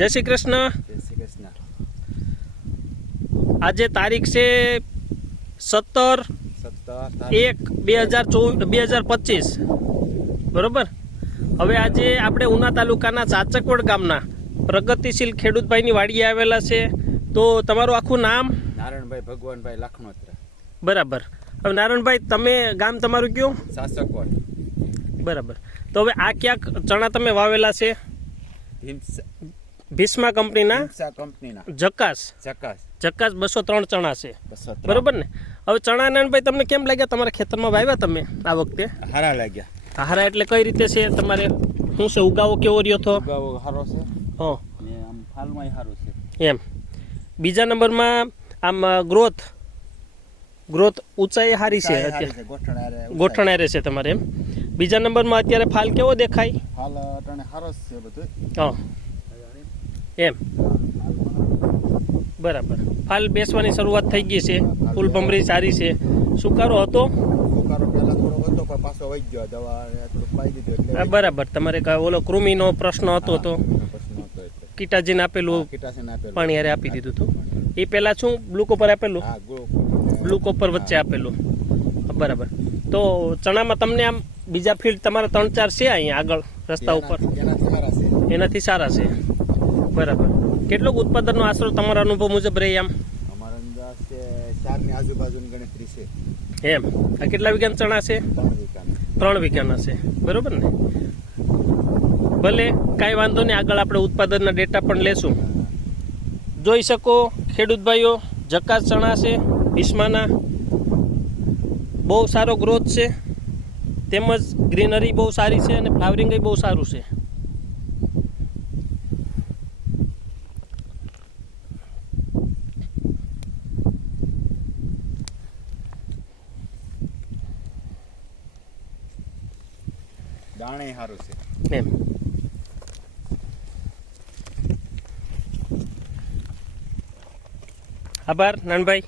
જય શ્રી કૃષ્ણ. જય શ્રી કૃષ્ણ આજે તારીખ છે સત્તર એક બે હજાર ચોવીસ બે હજાર પચીસ. બરોબર? હવે આજે આપણે ઉના તાલુકાના ચાચકવડ ગામના પ્રગતિશીલ ખેડૂતભાઈની વાડીએ આવેલા છે. તો તમારું આખું નામ? નારાયણભાઈ ભગવાનભાઈ લખણોત્રા. બરાબર. હવે નારાયણભાઈ તમે ગામ તમારું કયું? ચાચકવડ બરાબર. તો હવે આ ક્યાંક ચણા તમે વાવેલા છે? ભીષ્મા કંપનીના? કંપનીના. જકાસ. ચકાસ જકાસ બસો ત્રણ ચણા છે. બરોબર ને? હવે ચણા ભાઈ તમને કેમ લાગ્યા? તમારા ખેતરમાં વાવ્યા તમે આ વખતે? હારા લાગ્યા. હારા એટલે કઈ રીતે છે? તમારે શું છે? ઉગાવો કેવો રહ્યો હતો? ઉગાવો સારો છે. હો. છે. એમ. બીજા નંબરમાં આમ ગ્રોથ. ગ્રોથ ઊંચાઈ સારી છે અત્યારે. ગોઠણ હારે છે તમારે એમ. બીજા નંબરમાં અત્યારે ફાલ કેવો દેખાય? અટાણે સારો છે બધું હા. એમ? બરાબર. ફાલ બેસવાની શરૂઆત થઈ ગઈ છે. ફૂલ ભમરી સારી છે. સુકારો હતો? બરાબર. તમારે ઓલો કૃમિનો પ્રશ્ન હતો તો? એટલે. આપેલું પાણી અરે આપી દીધું હતું? એ પહેલાં શું બ્લુ કોપર આપેલું? બ્લુ કોપર વચ્ચે આપેલું. બરાબર. તો ચણામાં તમને આમ બીજા ફિલ્ડ તમારા ત્રણ ચાર છે અહીંયા આગળ રસ્તા ઉપર? એનાથી સારા છે. બરાબર. કેટલોક ઉત્પાદનનો આશરો તમારા અનુભવ મુજબ રહે આમ અમારા અંદાજ છે ચારની આજુબાજુની ગણતરી છે. એમ. આ કેટલા વિઘાન ચણા છે? ત્રણ વીઘાના. છે. બરોબર ને? ભલે કાંઈ વાંધો નહીં આગળ આપણે ઉત્પાદનના ડેટા પણ લેશું. જોઈ શકો ખેડૂત ભાઈઓ જકાત ચણા છે ભીષ્માના બહુ સારો ગ્રોથ છે. તેમજ ગ્રીનરી બહુ સારી છે અને ફ્લાવરિંગ બહુ સારું છે. દાણે સારું છે. એમ. આભાર નાનભાઈ.